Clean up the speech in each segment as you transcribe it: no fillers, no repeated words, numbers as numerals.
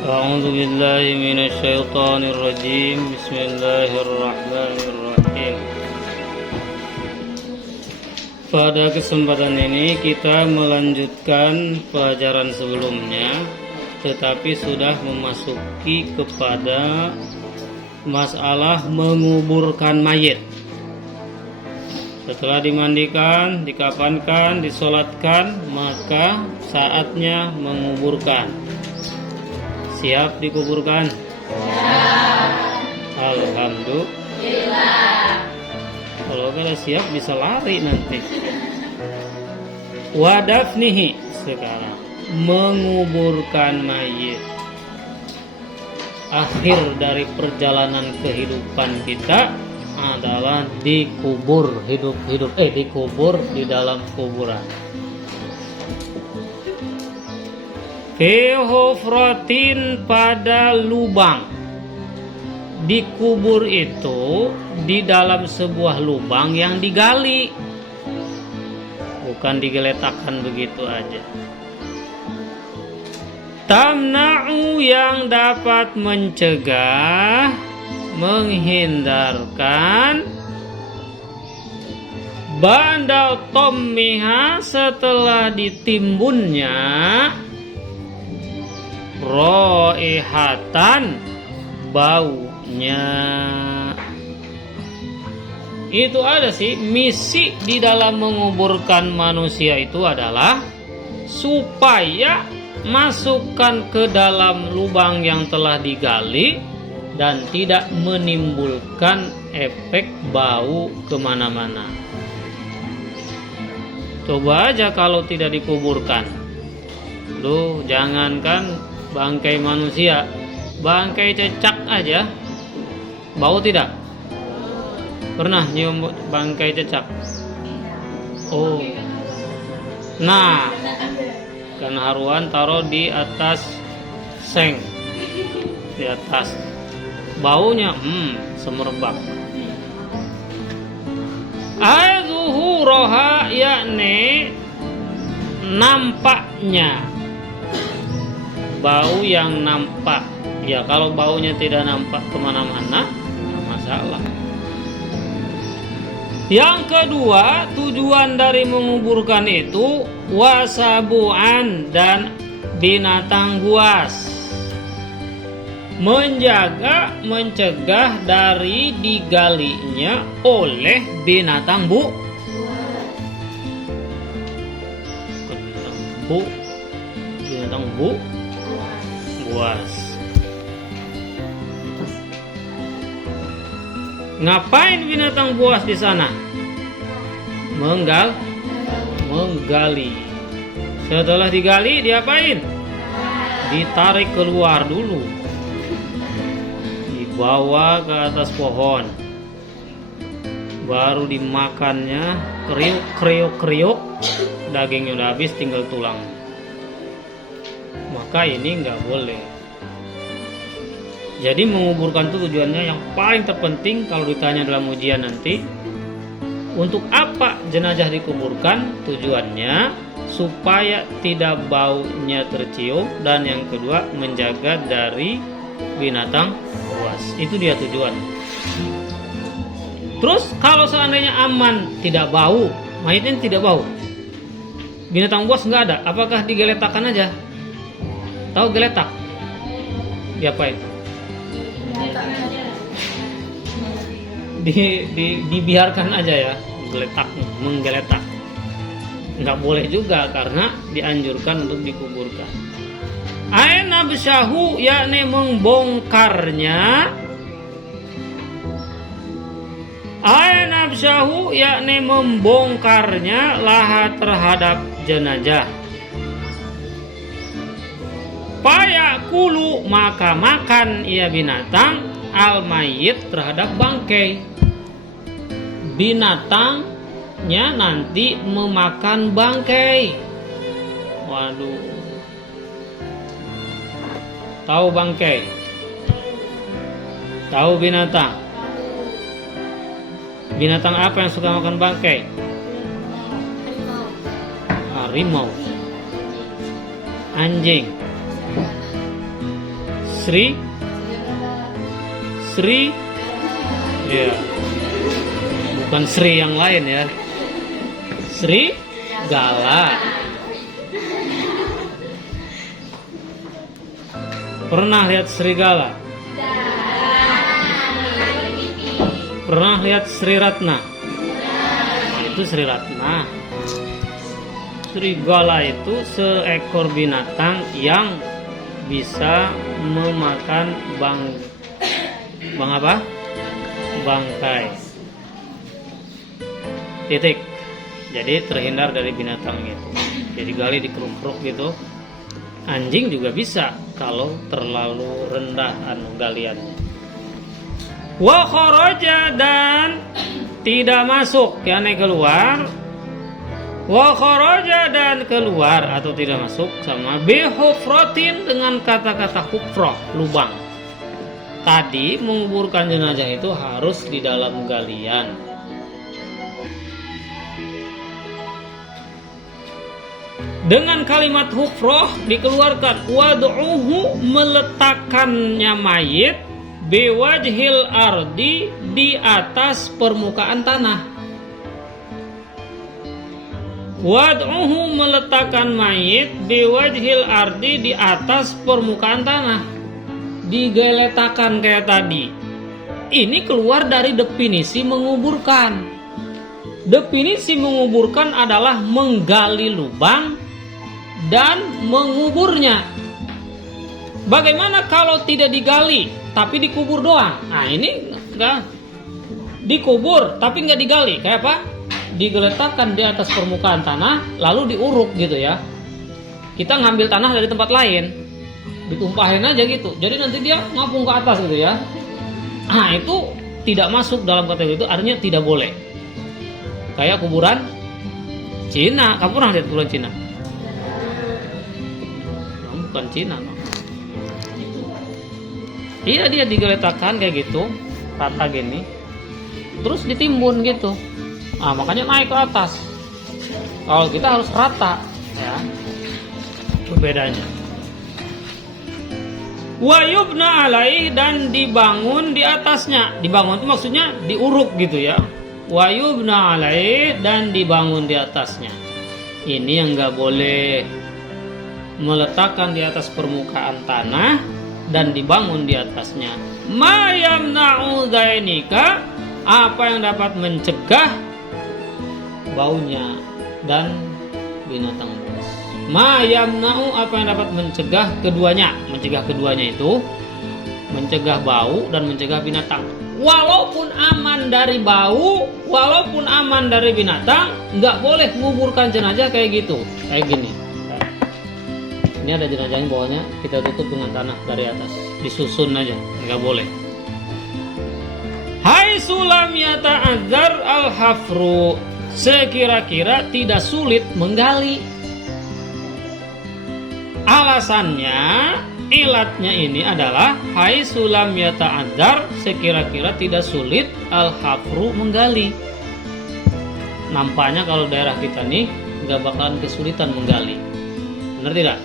أعوذ بالله من الشيطان الرجيم. بسم الله الرحمن الرحيم. Pada kesempatan ini kita melanjutkan pelajaran sebelumnya, tetapi sudah memasuki kepada masalah menguburkan mayit. Setelah dimandikan, dikafankan, disolatkan, maka saatnya menguburkan. Siap dikuburkan? Siap. Alhamdulillah. Kalau kada siap bisa lari nanti. Wadafnihi, sekarang menguburkan mayit. Akhir dari perjalanan kehidupan kita adalah dikubur dikubur di dalam kuburan. Fi hufratin, pada lubang. Dikubur itu di dalam sebuah lubang yang digali, bukan digeletakkan begitu aja. Tamna'u, yang dapat mencegah, menghindarkan, ba'da tommiha, setelah ditimbunnya, raihatan, baunya. Itu ada sih misi di dalam menguburkan manusia itu adalah supaya masukkan ke dalam lubang yang telah digali dan tidak menimbulkan efek bau kemana-mana. Coba aja kalau tidak dikuburkan. Loh, jangankan bangkai manusia, bangkai cecak aja bau tidak? Pernah nyium bangkai cecak? Oh, nah, kan haruan taruh di atas seng, di atas, baunya semerbak. Zuhuraha, yakni nampaknya, bau yang nampak. Ya, kalau baunya tidak nampak kemana-mana, nggak masalah. Yang kedua, tujuan dari menguburkan itu wasabuan, dan binatang buas. Menjaga, mencegah dari digalinya oleh binatang buas. Ngapain binatang buas di sana? Menggali. Setelah digali, diapain? Ditarik keluar dulu, dibawa ke atas pohon, baru dimakannya. Kriuk, dagingnya udah habis, tinggal tulang. Maka ini nggak boleh. Jadi menguburkan itu tujuannya yang paling terpenting kalau ditanya dalam ujian nanti, untuk apa jenazah dikuburkan? Tujuannya supaya tidak baunya tercium, dan yang kedua menjaga dari binatang buas. Itu dia tujuan. Terus kalau seandainya aman, tidak bau, mayitnya tidak bau, binatang buas nggak ada, apakah digeletakkan aja? Tahu geletak? Diapain? Dibiarkan aja ya, menggeletak. Nggak boleh juga, karena dianjurkan untuk dikuburkan. Aina besyahu, yakni membongkarnya. Aina besyahu, yakni membongkarnya, laha, terhadap jenazah. Fayakulu, maka makan ia binatang, al mayit, terhadap bangkai. Binatangnya nanti memakan bangkai. Waduh. Tahu bangkai? Tahu binatang? Binatang apa yang suka makan bangkai? Harimau. Anjing. Sri ya, bukan Sri yang lain ya. Serigala. Pernah lihat serigala? Pernah lihat Sri Ratna? Itu Sri Ratna. Serigala itu seekor binatang yang bisa memakan bangkai. Titik. Jadi terhindar dari binatang itu. Jadi gali dikeruk-keruk gitu. Anjing juga bisa kalau terlalu rendah galiannya. Wa kharaja, dan tidak masuk, yakni keluar. Wa kharaja, dan keluar atau tidak masuk sama bi hufratin dengan kata-kata hufrah, lubang. Tadi menguburkan jenazah itu harus di dalam galian. Dengan kalimat hufrah dikeluarkan, wad'uhu, meletakkannya mayit, biwajhil ardi, di atas permukaan tanah. Wad'uhu, meletakkan mayit, biwajhil ardi, di atas permukaan tanah. Digeletakan kayak tadi. Ini keluar dari definisi menguburkan. Definisi menguburkan adalah menggali lubang dan menguburnya. Bagaimana kalau tidak digali tapi dikubur doang? Nah, ini enggak dikubur tapi enggak digali. Kayak apa? Digeletakkan di atas permukaan tanah lalu diuruk gitu ya. Kita ngambil tanah dari tempat lain, ditumpahin aja gitu. Jadi nanti dia ngapung ke atas gitu ya. Nah, itu tidak masuk dalam kategori itu, artinya tidak boleh. Kayak kuburan Cina. Kamu pernah lihat kuburan Cina? Bukan Cina, no. Iya, dia digeletakkan kayak gitu, rata gini, terus ditimbun gitu. Nah, makanya naik ke atas. Kalau kita harus rata, ya. Itu bedanya. Wa yubna alaih, dan dibangun di atasnya. Dibangun itu maksudnya diuruk gitu ya. Wa yubna alaih, dan dibangun di atasnya. Ini yang nggak boleh, meletakkan di atas permukaan tanah dan dibangun di atasnya. Ma yamna'u dzainika, apa yang dapat mencegah baunya dan binatang buas. Ma yamna'u, apa yang dapat mencegah keduanya. Mencegah keduanya itu mencegah bau dan mencegah binatang. Walaupun aman dari bau, walaupun aman dari binatang, nggak boleh menguburkan jenazah kayak gitu, kayak gini. Ini ada jenazahnya, bawahnya kita tutup dengan tanah dari atas, disusun aja, nggak boleh. Hai sulam yata'adzar al-hafru, sekira-kira tidak sulit menggali. Alasannya, ilatnya ini adalah hai sulam yata'adzar, sekira-kira tidak sulit al-hafru, menggali. Nampaknya kalau daerah kita nih nggak bakalan kesulitan menggali, benar tidak?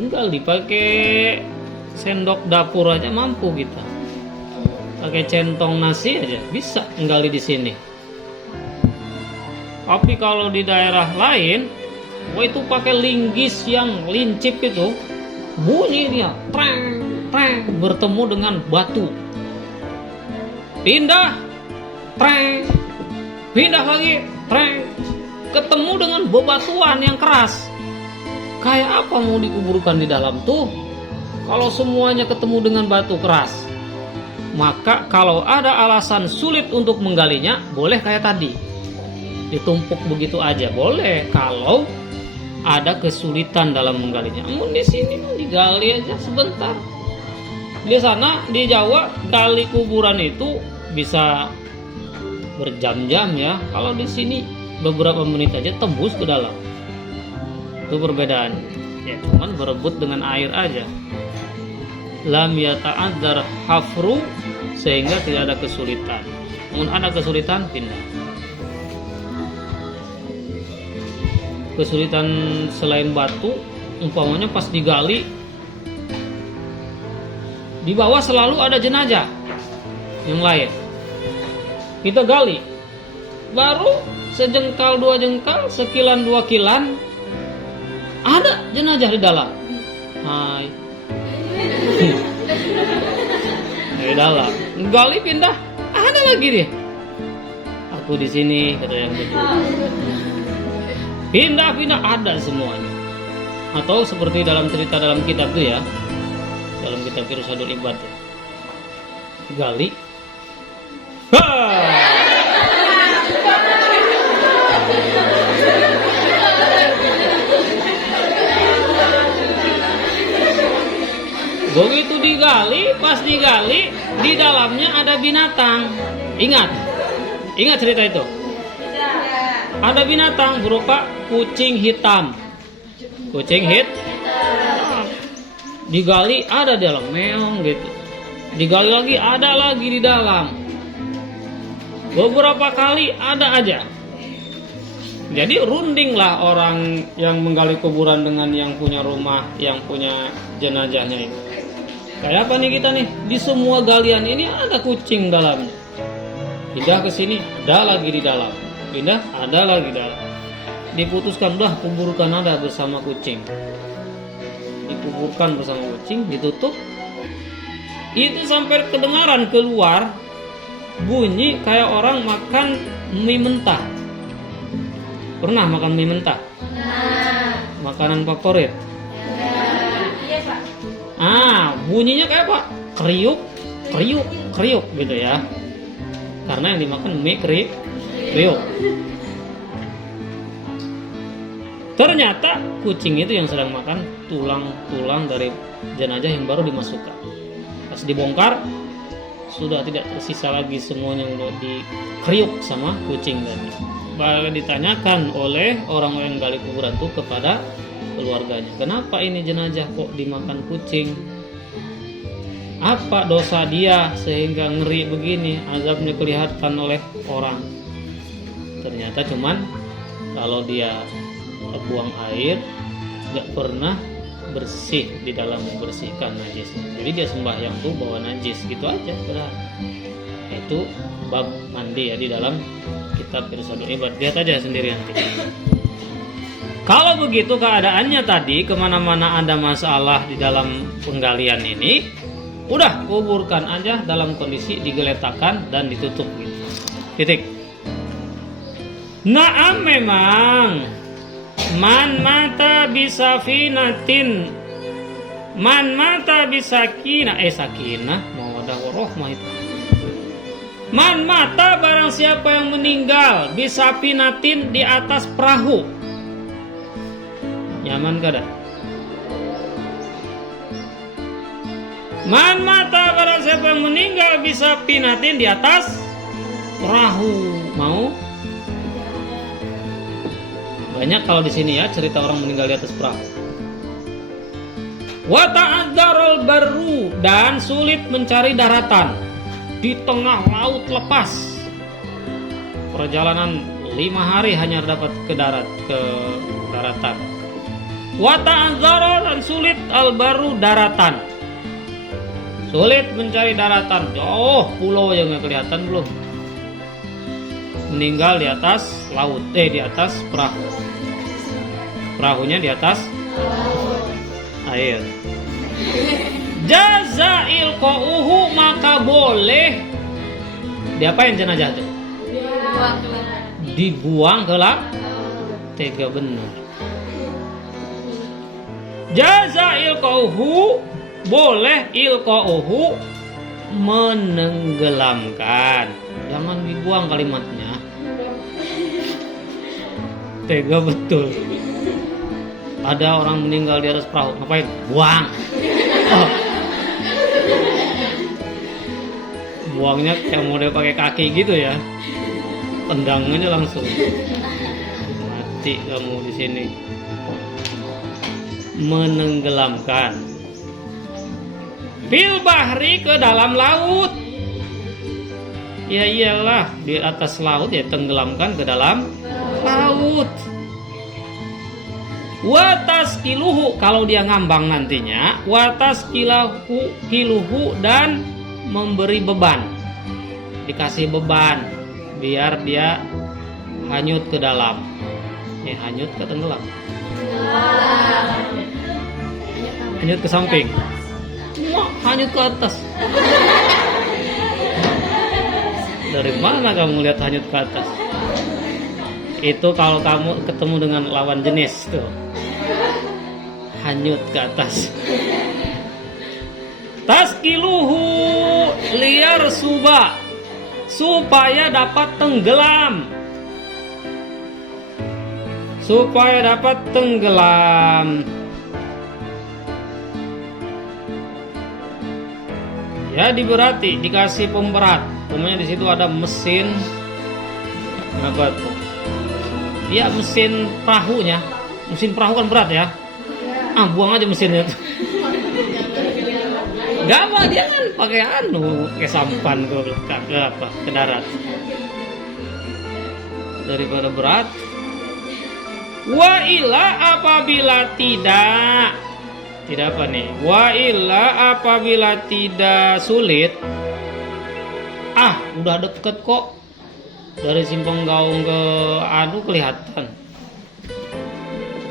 Tinggal dipakai sendok dapur aja mampu kita. Pakai centong nasi aja bisa nggali di sini. Tapi kalau di daerah lain, itu pakai linggis yang lincip itu, bunyi dia, treng, treng, bertemu dengan batu. Pindah, treng, pindah lagi, treng, ketemu dengan bebatuan yang keras. Kayak apa mau dikuburkan di dalam tuh? Kalau semuanya ketemu dengan batu keras. Maka kalau ada alasan sulit untuk menggalinya, boleh kayak tadi. Ditumpuk begitu aja boleh kalau ada kesulitan dalam menggalinya. Namun di sini digali aja sebentar. Di sana di Jawa gali kuburan itu bisa berjam-jam ya. Kalau di sini beberapa menit aja tembus ke dalam. Itu perbedaan. Ya cuman berebut dengan air aja. Lam yata'adzar hafru, sehingga tidak ada kesulitan. Namun ada kesulitan, pindah. Kesulitan selain batu, umpamanya pas digali Di bawah selalu ada jenazah yang lain. Kita gali, baru sejengkal dua jengkal, sekilan dua kilan, ada jenazah di dalam. Hai. Di dalam. Gali pindah, ada lagi dia. Aku di sini, kata yang kedua. Pindah ada semuanya. Atau seperti dalam cerita dalam kitab itu ya, dalam kitab Irsyadul Ibad, gali, begitu digali, pas digali di dalamnya ada binatang. Ingat cerita itu. Ada binatang berupa kucing hitam. Digali ada di dalam, meong gitu. Digali lagi ada lagi di dalam. Beberapa kali ada aja. Jadi rundinglah orang yang menggali kuburan dengan yang punya rumah, yang punya jenazahnya itu. Kayak apa nih kita nih? Di semua galian ini ada kucing dalamnya. Pindah ke sini, ada lagi di dalam. Pindah, ada lagi di dalam. Diputuskan, udah kuburkan ada bersama kucing. Dikuburkan bersama kucing, ditutup. Itu sampai kedengaran keluar bunyi kayak orang makan mie mentah. Pernah makan mie mentah? Makanan favorit? Iya, Pak. Bunyinya kayak apa? Kriuk gitu ya. Karena yang dimakan mie kriuk. Ternyata kucing itu yang sedang makan tulang-tulang dari jenazah yang baru dimasukkan. Pas dibongkar, sudah tidak tersisa lagi semuanya yang udah dikriuk sama kucing tadi. Bahkan ditanyakan oleh orang yang gali kuburan itu kepada keluarganya, kenapa ini jenazah kok dimakan kucing? Apa dosa dia sehingga ngeri begini, azabnya kelihatan oleh orang? Ternyata cuman kalau dia buang air nggak pernah bersih di dalam membersihkan najisnya. Jadi dia sembahyang tuh bawa najis gitu aja. Itu bab mandi ya di dalam kitab Irsyadul Ibad. Lihat aja sendiri nanti. Kalau begitu keadaannya tadi, kemana-mana ada masalah di dalam penggalian ini, udah kuburkan aja dalam kondisi digeletakkan dan ditutup gitu. Titik. Naam memang man mata bisafinatin, man mata bisakinah, sakinah mau ada rohmah itu. Man mata barang siapa yang meninggal bisafinatin di atas perahu. Nyaman kada? Man mata barang siapa yang meninggal bisafinatin di atas perahu. Mau? Banyak kalau di sini ya cerita orang meninggal di atas perahu. Wa ta'adzarul barru, dan sulit mencari daratan di tengah laut lepas. Perjalanan 5 hari hanya dapat ke daratan. Wa ta'adzarul, dan sulit al-barru, daratan. Sulit mencari daratan, jauh pulau yang nggak kelihatan belum. Meninggal di atas laut, di atas perahu. Perahunya di atas air. Jazail qauhu, maka boleh diapain jenazah itu? Dibuang ke laut. Tega benar. Jazail qauhu, boleh ilqauhu, menenggelamkan. Jangan dibuang kalimatnya. Tega betul. Ada orang meninggal di atas perahu, ngapain? Buang. Buangnya kayak model pakai kaki gitu ya. Tendang aja langsung. Mati kamu di sini. Menenggelamkan. Fil bahri, ke dalam laut. Ya iyalah, di atas laut ya tenggelamkan ke dalam laut. Wataskiluhu kalau dia ngambang nantinya, wataskiluhu dan memberi beban, dikasih beban biar dia hanyut ke dalam. Hanyut ke tenggelam, hanyut ke samping, hanyut ke atas. Dari mana kamu lihat hanyut ke atas? Itu kalau kamu ketemu dengan lawan jenis tuh, hanyut ke atas. Taskiluhu liar suba, supaya dapat tenggelam, supaya dapat tenggelam. Ya diberati, dikasih pemberat. Pokoknya di situ ada mesin apa tuh? Ya mesin perahunya. Mesin perahu kan berat ya. Buang aja mesinnya tuh. Gak apa, dia kan pakai pakai sampan ke darat. Daripada berat. Wa illa apabila tidak apa nih? Wa illa apabila tidak sulit. Udah deket kok. Dari Simpang Gaung ke kelihatan.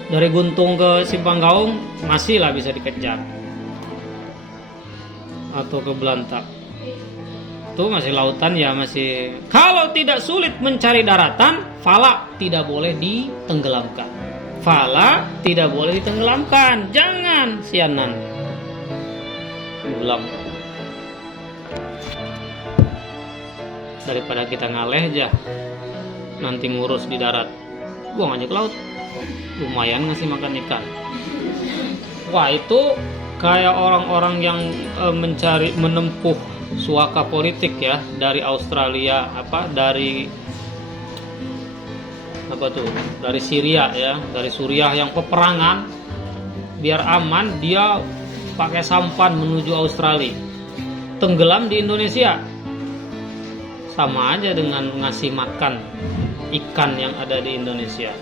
Dari Guntung ke Simpang Gaung masih lah bisa dikejar. Atau ke Belantak. Itu masih lautan ya, masih. Kalau tidak sulit mencari daratan, fala tidak boleh ditenggelamkan. Fala tidak boleh ditenggelamkan. Jangan sianan. Tenggelam. Daripada kita ngaleh aja, nanti ngurus di darat, buang aja ke laut. Lumayan ngasih makan ikan. Wah, itu kayak orang-orang yang menempuh suaka politik ya, dari Australia, dari Syria ya, dari Suriah yang peperangan, biar aman dia pakai sampan menuju Australia, tenggelam di Indonesia. Sama aja dengan ngasih makan ikan yang ada di Indonesia.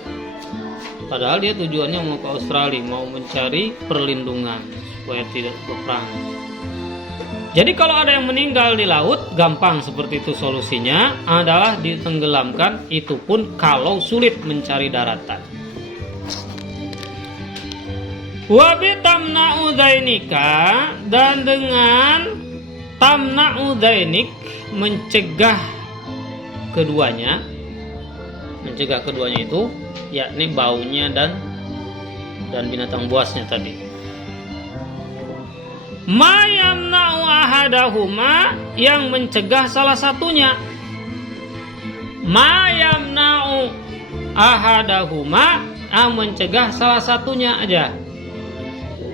Padahal dia tujuannya mau ke Australia, mau mencari perlindungan supaya tidak berperang. Jadi kalau ada yang meninggal di laut, gampang seperti itu solusinya adalah ditenggelamkan, itu pun kalau sulit mencari daratan. Wabi tamna'u dzainika, dan dengan tamna'u dzainik mencegah keduanya itu yakni baunya dan binatang buasnya tadi. Ma yamna'u ahadahuma, yang mencegah salah satunya. Ma yamna'u ahadahuma, yang mencegah salah satunya aja.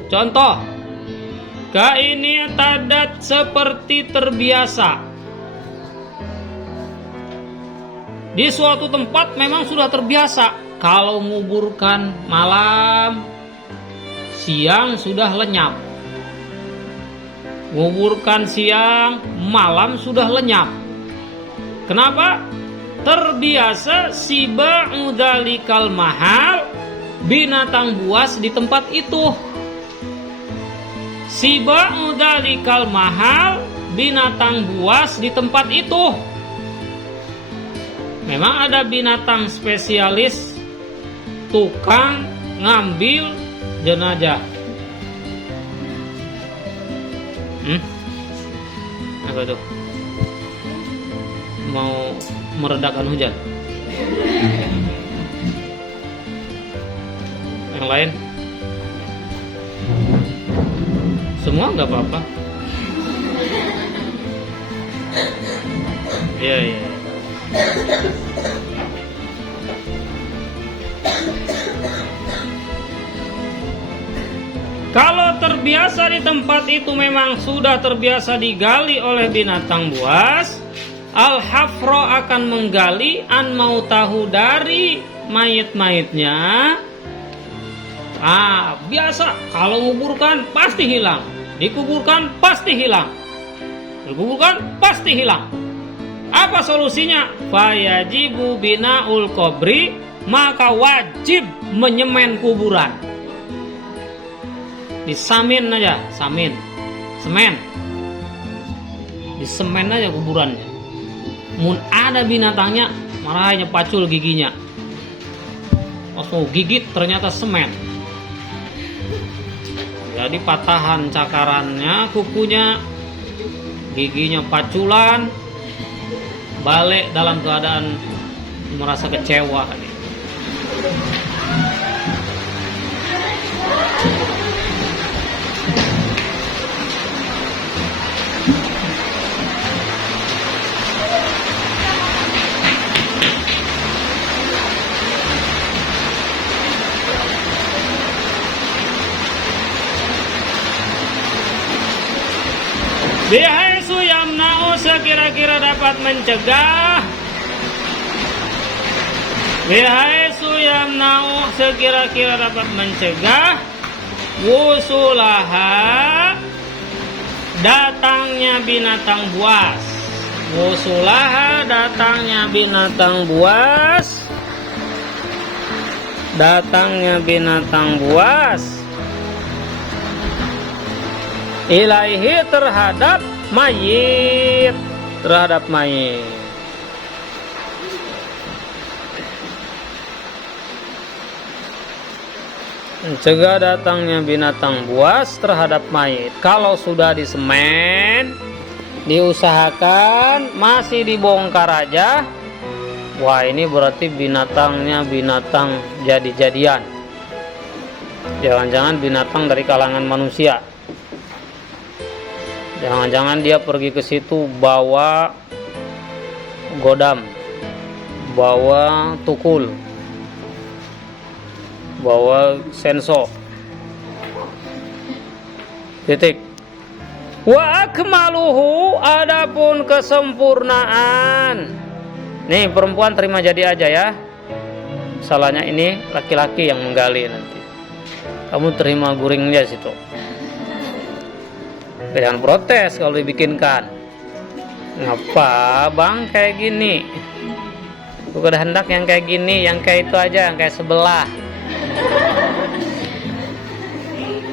Contoh, kaini tadat, seperti terbiasa. Di suatu tempat memang sudah terbiasa, kalau menguburkan malam, siang sudah lenyap. Menguburkan siang, malam sudah lenyap. Kenapa? Terbiasa siba'u dzalikal mahal, binatang buas di tempat itu. Siba'u dzalikal mahal, binatang buas di tempat itu. Memang ada binatang spesialis tukang ngambil jenazah. Apa tuh? Mau meredakan hujan. Yang lain? Semua nggak apa-apa. Iya. Kalau terbiasa di tempat itu memang sudah terbiasa digali oleh binatang buas, al-hafro akan menggali an mautahu, dari mayit-mayitnya. Biasa kalau menguburkan pasti hilang, dikuburkan pasti hilang, dikuburkan pasti hilang. Apa solusinya? Fayajibu bina'ul qabri, maka wajib menyemen kuburan. Disamin aja, semen. Disemen aja kuburannya. Mun ada binatangnya, marahnya pacul giginya. Pas mau gigit ternyata semen. Jadi patahan cakarannya, kukunya, giginya paculan, balik dalam keadaan merasa kecewa. Bihaisu yamna'u sekira-kira dapat mencegah. Bihaisu yamna'u sekira-kira dapat mencegah wusulaha datangnya binatang buas. Wusulaha datangnya binatang buas. Datangnya binatang buas ilaihi terhadap mayit. Terhadap mayit. Mencegah datangnya binatang buas terhadap mayit. Kalau sudah disemen, diusahakan masih dibongkar aja, wah ini berarti binatangnya binatang jadi-jadian. Jangan-jangan binatang dari kalangan manusia. Jangan-jangan dia pergi ke situ bawa godam, bawa tukul, bawa senso. Titik. Wa akmaluhu, adapun kesempurnaan. Nih perempuan terima jadi aja ya. Salahnya ini laki-laki yang menggali nanti. Kamu terima guringnya situ. Jangan protes kalau dibikinkan. Ngapa bang kayak gini? Bukan hendak yang kayak gini, yang kayak itu aja, yang kayak sebelah.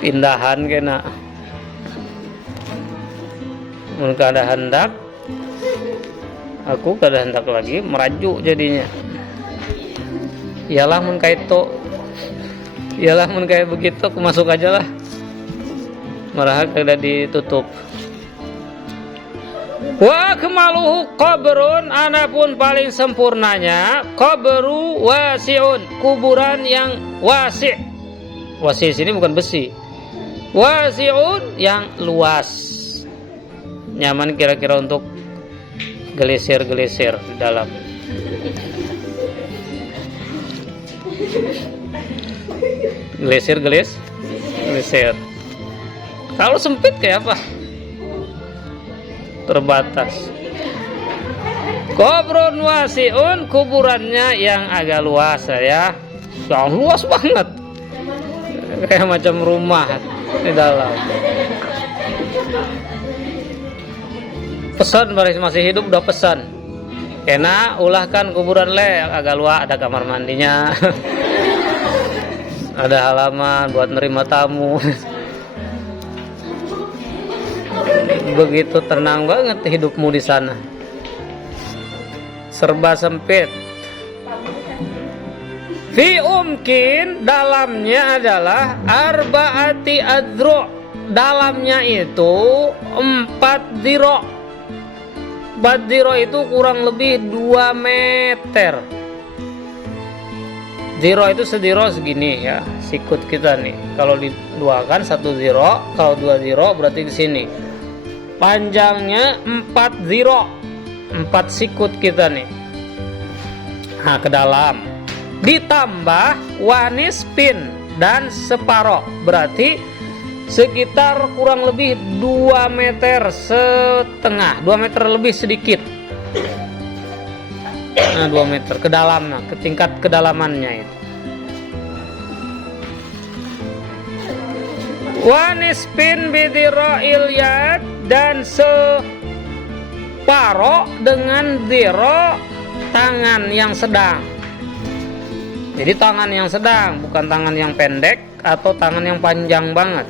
Pindahan kena. Mun kada hendak, aku kada hendak lagi, merajuk jadinya. Iyalah mun kayak itu, iyalah mun kayak begitu, aku masuk aja lah. Marah kada ditutup. Wa kemaluhu qabrun, adapun paling sempurnanya qabru wasi'un, kuburan yang wasi'. Wasi' sini bukan besi. Wasi'un yang luas. Nyaman kira-kira untuk gelisir-gelisir di dalam. Gelisir. Kalau sempit kayak apa? Terbatas. Qabrun wasi'un, kuburannya yang agak luas ya. Yang luas banget. Kayak macam rumah di dalam. Pesan baris masih hidup udah pesan. Kena ulahkan kuburan le yang agak luas, ada kamar mandinya. Ada halaman buat nerima tamu. Begitu tenang banget hidupmu di sana. Serba sempit. Fi umkin, dalamnya adalah arba'ati adro. Dalamnya itu 4 diro. 4 diro itu kurang lebih 2 meter. Diro itu sediro segini ya, sikut kita nih. Kalau diduakan 1 diro, kalau 2 diro berarti ke sini. Panjangnya 4 diro, 4 sikut kita nih. Nah, ke dalam ditambah wanis pin dan separo, berarti sekitar kurang lebih 2 meter setengah, 2 meter lebih sedikit. Nah, 2 meter ke dalam, nah, ke tingkat kedalamannya itu. Wanis pin bidiro'il yad, dan separo dengan diro tangan yang sedang. Jadi tangan yang sedang, bukan tangan yang pendek atau tangan yang panjang banget.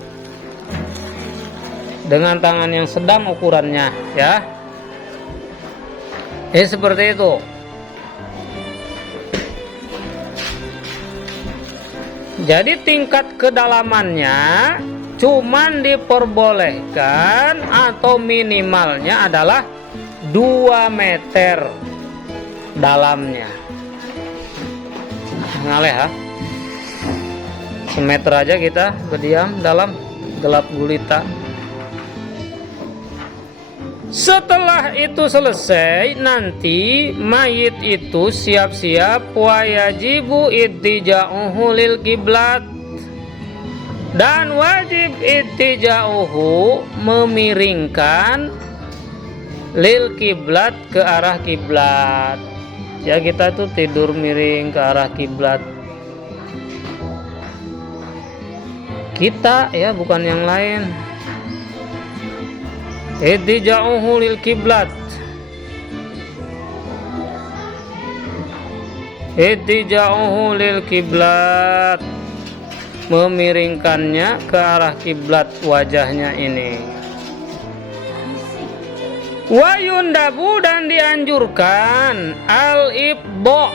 Dengan tangan yang sedang ukurannya, ya. Seperti itu. Jadi tingkat kedalamannya cuman diperbolehkan atau minimalnya adalah 2 meter dalamnya. Ngaleh ha? Semeter aja kita berdiam dalam gelap gulita. Setelah itu selesai, nanti mayit itu siap-siap wajibu ittija'uhu lil kiblat, dan wajib ittija'uhu memiringkan lil kiblat ke arah kiblat. Ya, kita tuh tidur miring ke arah kiblat. Kita ya, bukan yang lain. Ittija'uhu lil kiblat. Ittija'uhu lil kiblat. Memiringkannya ke arah kiblat wajahnya ini. Wa yundabu, dan dianjurkan al-ibdo,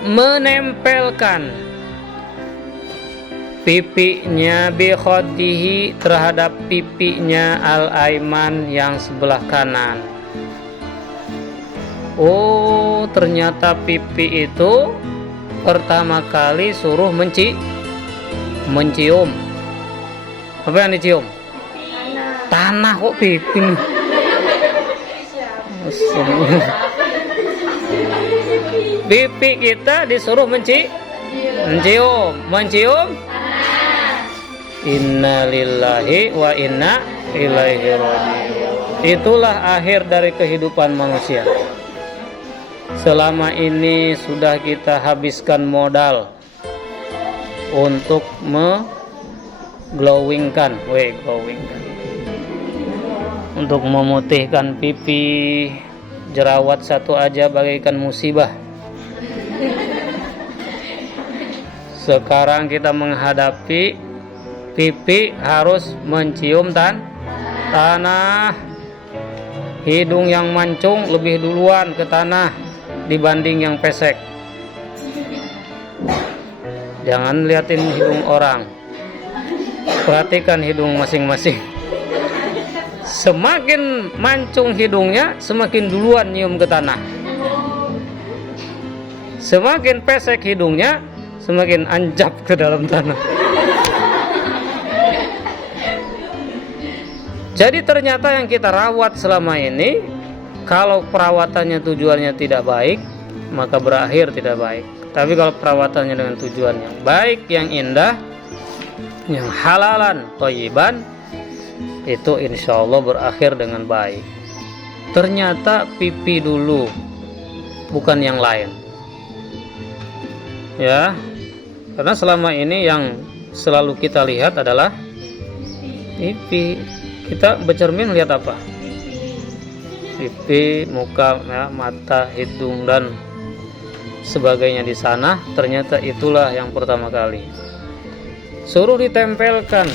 menempelkan pipinya bi khaddihi, terhadap pipinya al-aiman, yang sebelah kanan. Oh, ternyata pipi itu pertama kali suruh mencium. Apa yang dicium? Tanah kok pipi. Pipi kita disuruh mencium. Inna lillahi wa inna ilaihi raji'un. Itulah akhir dari kehidupan manusia. Selama ini sudah kita habiskan modal untuk glowingkan, untuk memutihkan pipi. Jerawat satu aja bagaikan musibah. Sekarang kita menghadapi pipi harus mencium tanah. Hidung yang mancung lebih duluan ke tanah dibanding yang pesek. Jangan liatin hidung orang, perhatikan hidung masing-masing. Semakin mancung hidungnya, semakin duluan nyium ke tanah. Semakin pesek hidungnya, semakin anjap ke dalam tanah. Jadi ternyata yang kita rawat selama ini, kalau perawatannya tujuannya tidak baik, maka berakhir tidak baik. Tapi kalau perawatannya dengan tujuan yang baik, yang indah, yang halalan, thayyiban, itu insya Allah berakhir dengan baik. Ternyata pipi dulu, bukan yang lain. Ya, karena selama ini yang selalu kita lihat adalah pipi. Kita bercermin lihat apa? Pipi, muka, ya, mata, hidung, dan sebagainya di sana. Ternyata itulah yang pertama kali suruh ditempelkan.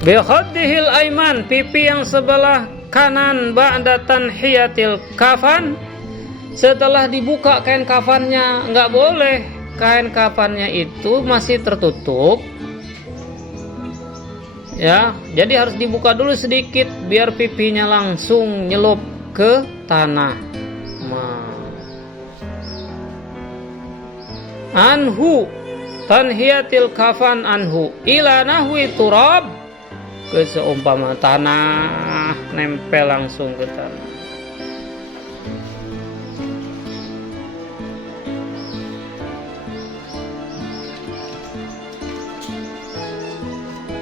Bi khaddihil aiman, pipi yang sebelah kanan, ba'da tanhiyatil kafan, setelah dibuka kain kafannya. Nggak boleh kain kafannya itu masih tertutup, ya, jadi harus dibuka dulu sedikit biar pipinya langsung nyelup ke tanah. Anhu, tanhiyatil kafan anhu ila nahwi turab, ke seumpama tanah, nempel langsung ke tanah.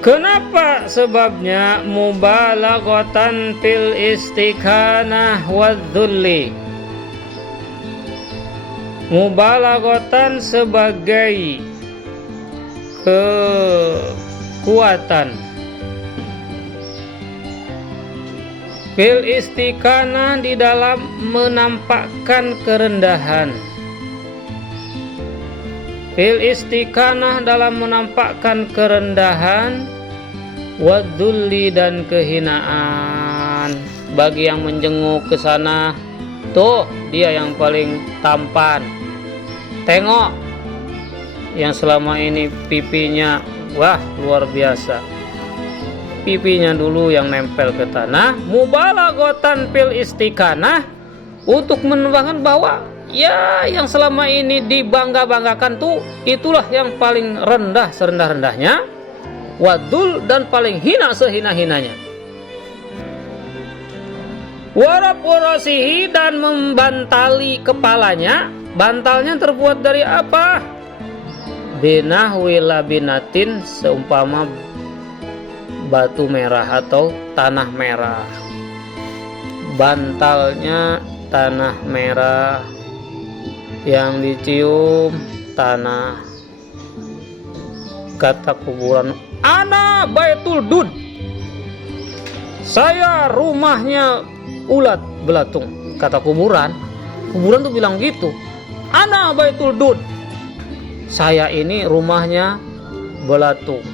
Kenapa? Sebabnya mubalaghatan fil istikhanah wadzulli. Mubalaghatan sebagai kekuatan, fil istikhanah di dalam menampakkan kerendahan, fil istiqanah dalam menampakkan kerendahan, wadulli dan kehinaan. Bagi yang menjenguk ke sana, tuh dia yang paling tampan. Tengok yang selama ini pipinya, wah luar biasa. Pipinya dulu yang nempel ke tanah, mubalaghatan fil istiqanah, untuk menunjukkan bahwa ya yang selama ini dibangga-banggakan tuh itulah yang paling rendah serendah-rendahnya, wadul dan paling hina sehina-hinanya. Warab warasihi dan membantali kepalanya. Bantalnya terbuat dari apa? Binahwi labinatin, seumpama batu merah atau tanah merah. Bantalnya tanah merah, yang dicium tanah. Kata kuburan, ana baitul dud, saya rumahnya ulat belatung. Kata kuburan tuh bilang gitu, ana baitul dud, saya ini rumahnya belatung.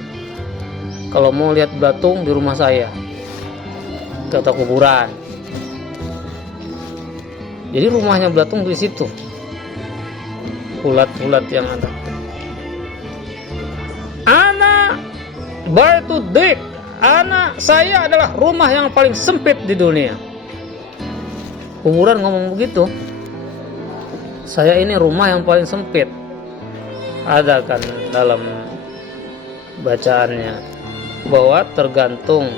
Kalau mau lihat belatung di rumah saya, kata kuburan. Jadi rumahnya belatung di situ, ulat-ulat yang ada. Ana baitud dik, ana saya adalah rumah yang paling sempit di dunia. Kuburan ngomong begitu, saya ini rumah yang paling sempit. Ada kan dalam bacaannya bahwa tergantung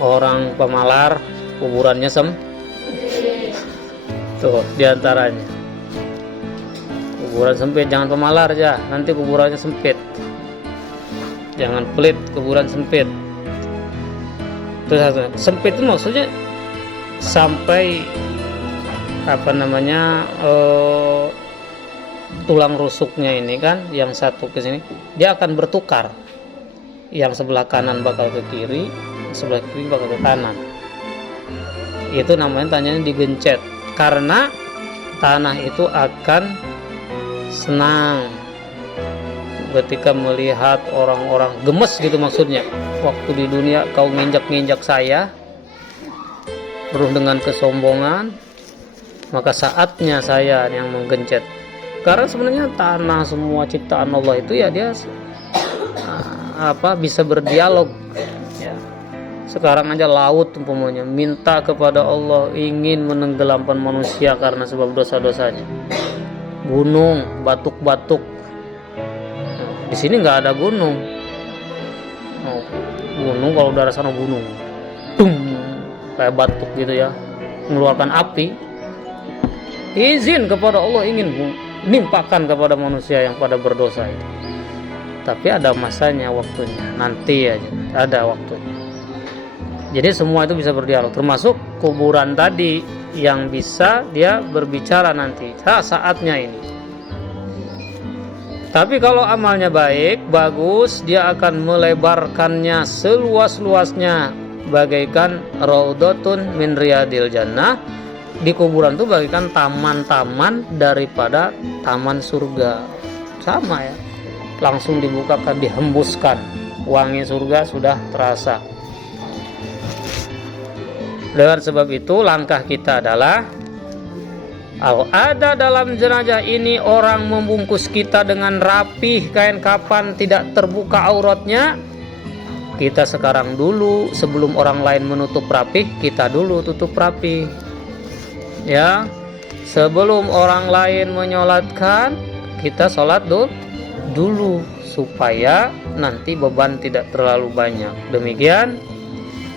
orang pemalar kuburannya tuh diantaranya. Kuburan sempit jangan pemalar aja, nanti kuburannya sempit. Jangan pelit, kuburan sempit. Terus sempit itu maksudnya sampai tulang rusuknya ini kan, yang satu ke sini dia akan bertukar, yang sebelah kanan bakal ke kiri, sebelah kiri bakal ke kanan. Itu namanya tanyanya digencet, karena tanah itu akan senang ketika melihat orang-orang gemes gitu. Maksudnya waktu di dunia kau nginjak-nginjak saya penuh dengan kesombongan, maka saatnya saya yang menggencet. Karena sebenarnya tanah semua ciptaan Allah itu ya dia bisa berdialog ya. Sekarang aja laut umpamanya minta kepada Allah ingin menenggelamkan manusia karena sebab dosa-dosanya. Gunung, batuk-batuk. Di sini nggak ada gunung. Gunung kalau udara sana gunung, kayak batuk gitu ya, mengeluarkan api. Izin kepada Allah ingin nimpakan kepada manusia yang pada berdosa itu. Tapi ada masanya, waktunya, nanti aja ada waktunya. Jadi semua itu bisa berdialog, termasuk kuburan tadi yang bisa dia berbicara nanti saatnya ini. Tapi kalau amalnya baik, bagus, dia akan melebarkannya seluas-luasnya, bagaikan raudhatun min riyadil jannah. Di kuburan itu bagaikan taman-taman daripada taman surga. Sama ya, langsung dibukakan, dihembuskan, wangi surga sudah terasa. Dengan sebab itu langkah kita adalah, kalau ada dalam jenazah ini orang membungkus kita dengan rapih, kain kapan tidak terbuka auratnya, kita sekarang dulu, sebelum orang lain menutup rapih, kita dulu tutup rapih ya. Sebelum orang lain menyolatkan, kita sholat dulu supaya nanti beban tidak terlalu banyak. Demikian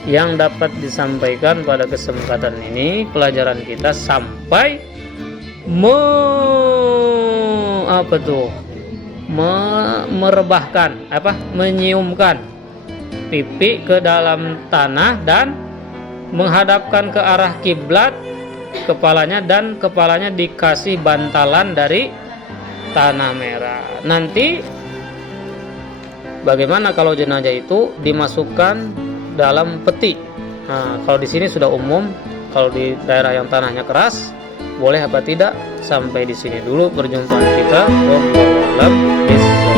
yang dapat disampaikan pada kesempatan ini. Pelajaran kita sampai menyiumkan pipi ke dalam tanah dan menghadapkan ke arah kiblat kepalanya, dan kepalanya dikasih bantalan dari tanah merah. Nanti bagaimana kalau jenazah itu dimasukkan dalam peti? Nah, kalau di sini sudah umum, kalau di daerah yang tanahnya keras boleh apa tidak? Sampai di sini dulu perjumpaan kita. Wallahu a'lam bishawab.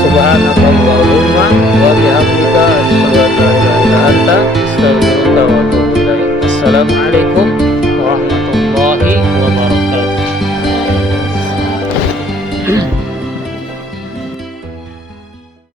Subhanakallahumma wa bihamdika asyhadu an la ilaha illa anta astaghfiruka